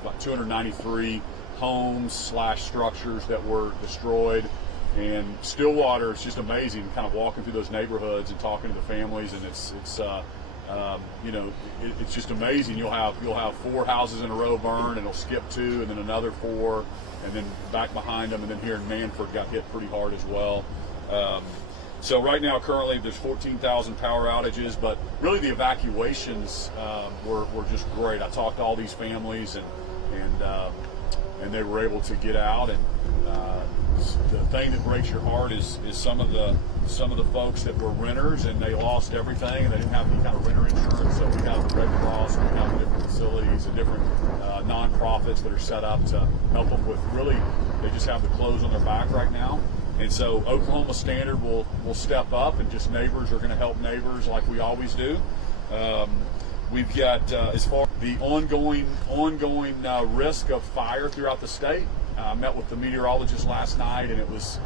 about 293 homes / structures that were destroyed. And Stillwater, it's just amazing, kind of walking through those neighborhoods and talking to the families, and it's just amazing. You'll have 4 houses in a row burn, and it'll skip 2, and then another 4, and then back behind them, and then here in Mannford got hit pretty hard as well. So right now, currently, there's 14,000 power outages, but really the evacuations were just great. I talked to all these families, and they were able to get out. And the thing that breaks your heart is some of the folks that were renters, and they lost everything, and they didn't have any kind of renter insurance. So we have the Red Cross, we have different facilities and different nonprofits that are set up to help them with. Really, they just have the clothes on their back right now. And so Oklahoma Standard will step up, and just neighbors are going to help neighbors like we always do. We've got as far as the ongoing risk of fire throughout the state. I met with the meteorologist last night, and it was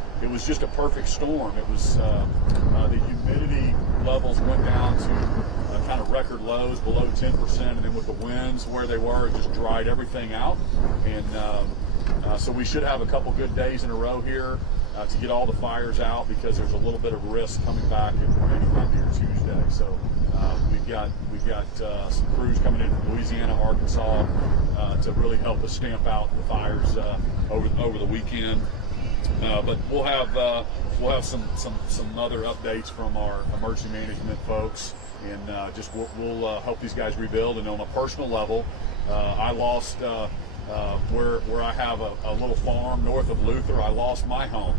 just a perfect storm. It was the humidity levels went down to kind of record lows, below 10%, and then with the winds where they were, it just dried everything out. And so we should have a couple good days in a row here to get all the fires out, because there's a little bit of risk coming back maybe Monday or Tuesday. So we've got some crews coming in from Louisiana, Arkansas, to really help us stamp out the fires over the weekend. But we'll have some other updates from our emergency management folks, and we'll help these guys rebuild. And on a personal level, I lost where I have a little farm north of Luther. I lost my home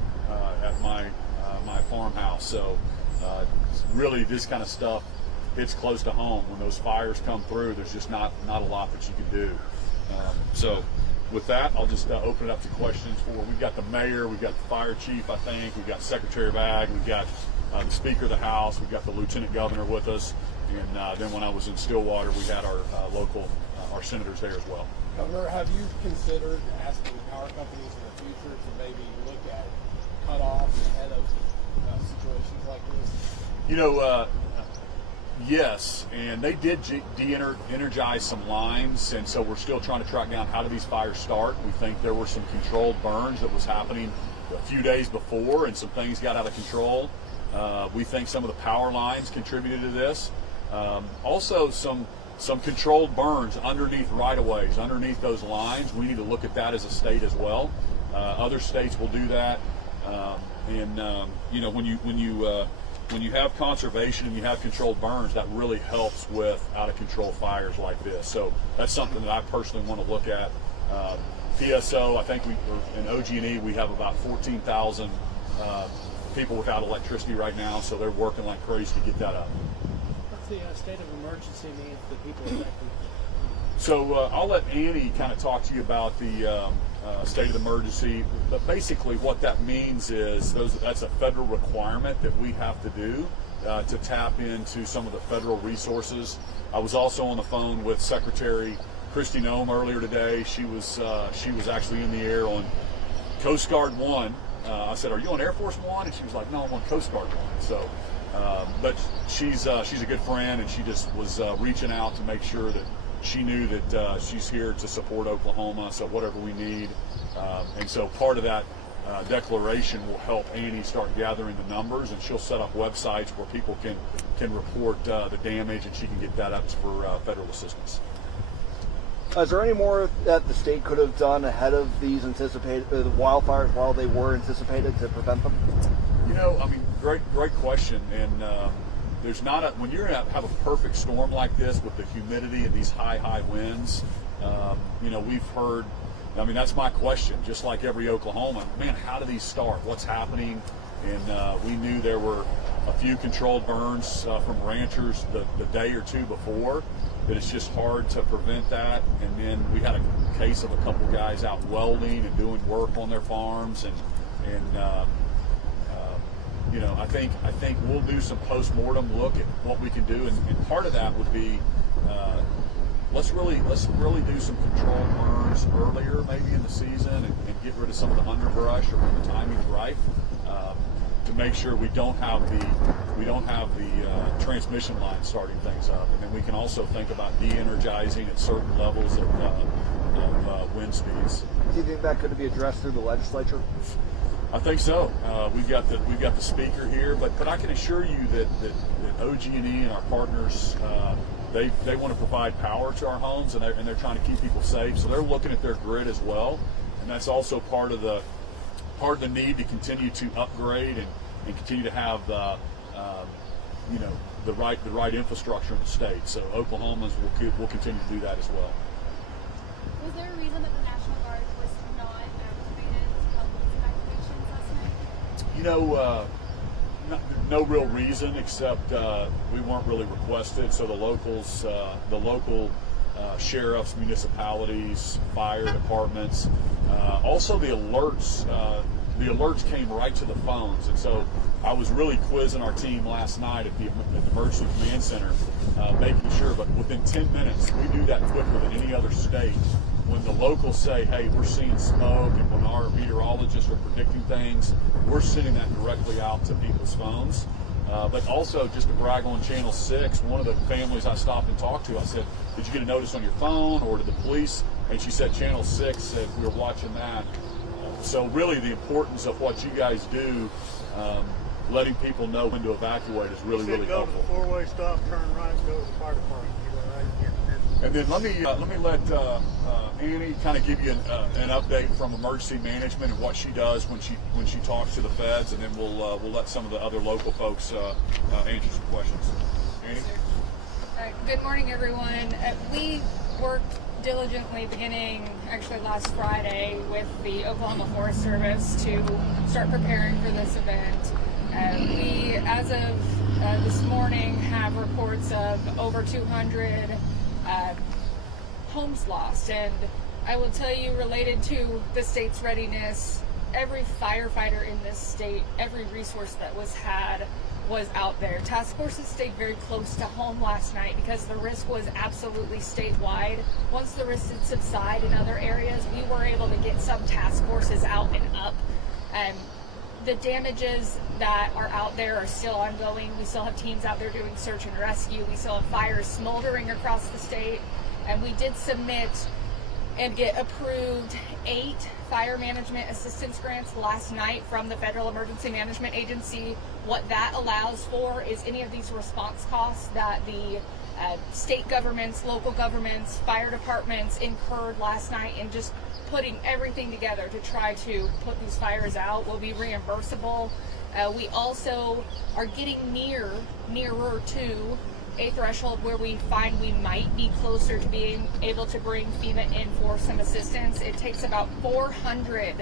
at my farmhouse. So really, this kind of stuff hits close to home. When those fires come through, there's just not a lot that you can do. So with that, I'll just open it up to questions we've got the mayor, we've got the fire chief, I think, we've got Secretary of Ag, we've got the Speaker of the House, we've got the Lieutenant Governor with us, and then when I was in Stillwater, we had our local, our senators there as well. Governor, have you considered asking power companies in the future to maybe look at cutoffs ahead of situations like this? Yes, and they did de-energize some lines, and so we're still trying to track down how do these fires start. We think there were some controlled burns that was happening a few days before, and some things got out of control. We think some of the power lines contributed to this. Also, some controlled burns underneath right-of-ways, underneath those lines. We need to look at that as a state as well. Other states will do that, when you have conservation and you have controlled burns, that really helps with out-of-control fires like this. So that's something that I personally want to look at. PSO, I think in OG&E, we have about 14,000 people without electricity right now, so they're working like crazy to get that up. What's the state of emergency mean for the people affected? So I'll let Annie kind of talk to you about the state of emergency, but basically what that means is that's a federal requirement that we have to do to tap into some of the federal resources. I was also on the phone with Secretary Kristi Noem earlier today. She was actually in the air on Coast Guard 1. I said, "Are you on Air Force 1?" And she was like, "No, I'm on Coast Guard 1." So, but she's a good friend, and she just was reaching out to make sure that she knew that she's here to support Oklahoma, so whatever we need. And so part of that declaration will help Annie start gathering the numbers, and she'll set up websites where people can report the damage, and she can get that up for federal assistance. Is there any more that the state could have done ahead of these anticipated wildfires while they were anticipated to prevent them? Great question. And there's not when you're going to have a perfect storm like this with the humidity and these high winds, we've heard. That's my question. Just like every Oklahoman, man, how do these start? What's happening? And we knew there were a few controlled burns from ranchers the day or two before. That it's just hard to prevent that. And then we had a case of a couple guys out welding and doing work on their farms, and I think we'll do some post-mortem look at what we can do, and part of that would be let's really do some controlled burns earlier, maybe in the season, and get rid of some of the underbrush or when the timing's right, to make sure we don't have the transmission line starting things up. And then we can also think about de-energizing at certain levels of wind speeds. Do you think that could be addressed through the legislature? I think so. We've got the speaker here, but I can assure you that OG&E and our partners, they want to provide power to our homes, and they're trying to keep people safe. So they're looking at their grid as well, and that's also part of the need to continue to upgrade and continue to have the right infrastructure in the state. So Oklahomans will continue to do that as well. Was there a reason that the National Guard was not activated to help with evacuations last night? No real reason except we weren't really requested. So the local sheriffs, municipalities, fire departments, also the alerts. The alerts came right to the phones, and so I was really quizzing our team last night at the Emergency Command Center, making sure. But within 10 minutes, we do that quicker than any other state. When the locals say, "Hey, we're seeing smoke," and when our meteorologists are predicting things, we're sending that directly out to people's phones. But also, just to brag on Channel 6, one of the families I stopped and talked to, I said, "Did you get a notice on your phone, or did the police?" And she said, "Channel 6 said we were watching that." So really, the importance of what you guys do, letting people know when to evacuate, is really Go helpful. to the four-way stop, turn right, go to the fire department. And then let me let Annie kind of give you an update from emergency management and what she does when she talks to the feds, and then we'll let some of the other local folks answer some questions. Annie. Good morning, everyone. We worked diligently beginning actually last Friday with the Oklahoma Forest Service to start preparing for this event. We, as of this morning, have reports of over 200 homes lost, and I will tell you, related to the state's readiness, every firefighter in this state, every resource that was out there. Task forces stayed very close to home last night because the risk was absolutely statewide. Once the risk did subside in other areas, we were able to get some task forces out and up. The damages that are out there are still ongoing. We still have teams out there doing search and rescue. We still have fires smoldering across the state. And we did submit and get approved 8 fire management assistance grants last night from the Federal Emergency Management Agency. What that allows for is any of these response costs that the state governments, local governments, fire departments incurred last night, and just putting everything together to try to put these fires out will be reimbursable. We also are getting nearer to a threshold where we find we might be closer to being able to bring FEMA in for some assistance. It takes about 400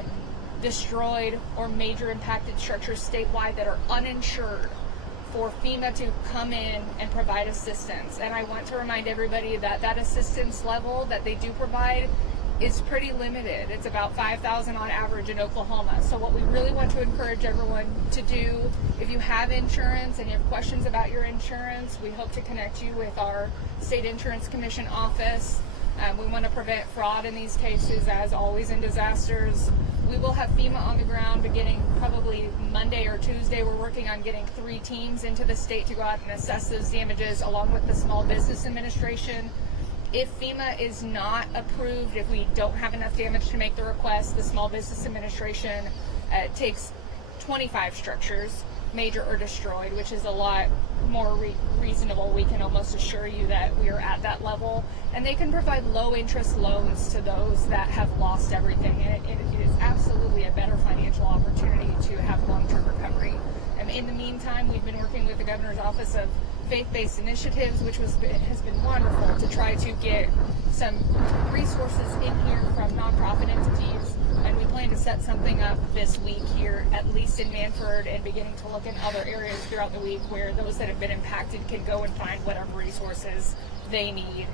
destroyed or major impacted structures statewide that are uninsured for FEMA to come in and provide assistance. And I want to remind everybody that that assistance level that they do provide is pretty limited. It's about $5,000 on average in Oklahoma. So what we really want to encourage everyone to do, if you have insurance and you have questions about your insurance, we hope to connect you with our State Insurance Commission office. We want to prevent fraud in these cases, as always in disasters. We will have FEMA on the ground beginning probably Monday or Tuesday. We're working on getting 3 teams into the state to go out and assess those damages, along with the Small Business Administration. If FEMA is not approved, if we don't have enough damage to make the request, the Small Business Administration takes 25 structures, major or destroyed, which is a lot more reasonable. We can almost assure you that we are at that level. And they can provide low-interest loans to those that have lost everything. And it is absolutely a better financial opportunity to have long-term recovery. And in the meantime, we've been working with the Governor's Office of Faith-Based Initiatives, which has been wonderful, to try to get some resources in here from nonprofit entities, and we plan to set something up this week here, at least in Mannford, and beginning to look in other areas throughout the week where those that have been impacted can go and find whatever resources they need.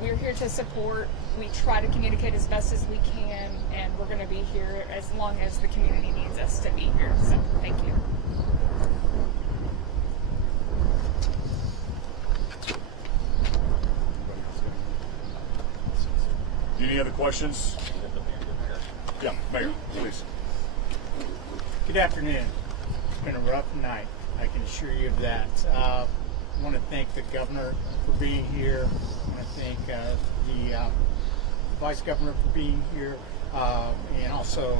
We're here to support. We try to communicate as best as we can, and we're going to be here as long as the community needs us to be here. So thank you. Any other questions? Yeah, Mayor, please. Good afternoon. It's been a rough night, I can assure you of that. I want to thank the governor for being here. I want to thank the Vice Governor for being here, and also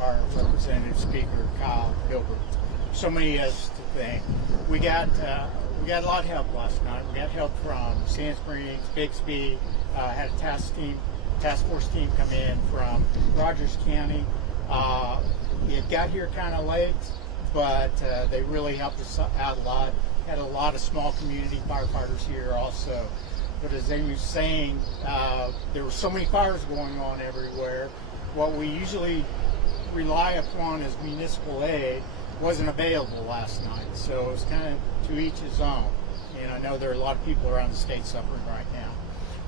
our Representative Speaker, Kyle Gilbert. So many others to thank. We got a lot of help last night. We got help from Sand Springs, Bixby, had a task force team come in from Rogers County. It got here kind of late, but they really helped us out a lot. Had a lot of small community firefighters here also. But as Amy was saying, there were so many fires going on everywhere. What we usually rely upon as municipal aid wasn't available last night. So it was kind of to each his own. And I know there are a lot of people around the state suffering right now.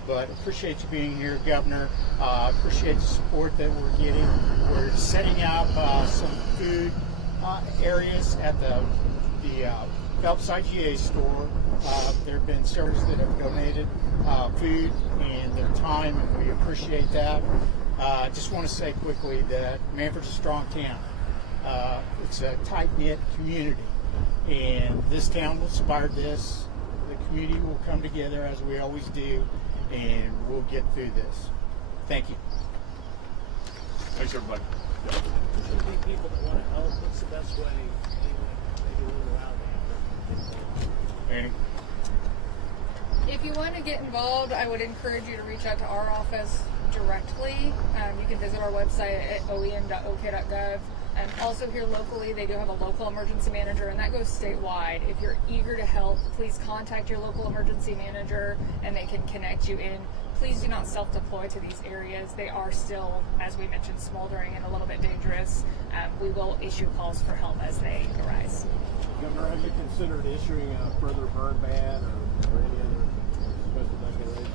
But appreciate you being here, Governor. Appreciate the support that we're getting. We're setting up some food areas at the Phelps IGA store. There have been servers that have donated food and their time, and we appreciate that. Just want to say quickly that Mannford's a strong town. It's a tight-knit community, and this town will survive this. The community will come together as we always do, and we'll get through this. Thank you. Thanks, everybody. Should be people that want to help. What's the best way? Maybe move around. Annie? If you want to get involved, I would encourage you to reach out to our office directly. You can visit our website at oem.ok.gov. And also here locally, they do have a local emergency manager, and that goes statewide. If you're eager to help, please contact your local emergency manager, and they can connect you in. Please do not self-deploy to these areas. They are still, as we mentioned, smoldering and a little bit dangerous. We will issue calls for help as they arise. Governor, have you considered issuing a further burn ban or any other special declaration?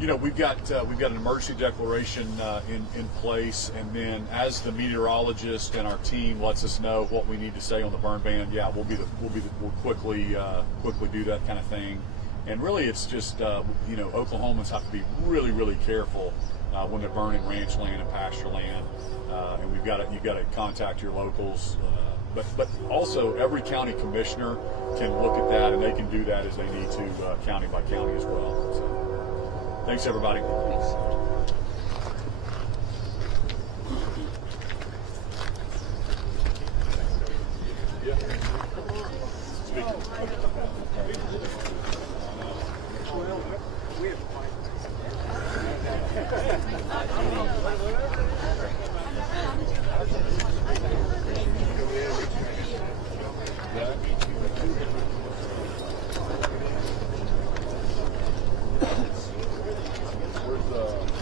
You know, we've got an emergency declaration in place, and then as the meteorologist and our team lets us know what we need to say on the burn ban, yeah, we'll quickly do that kind of thing. And really, it's just you know, Oklahomans have to be really, really careful when they're burning ranch land and pasture land, and you've got to contact your locals. But also, every county commissioner can look at that, and they can do that as they need to, county by county as well. So. Thanks, everybody. Where's the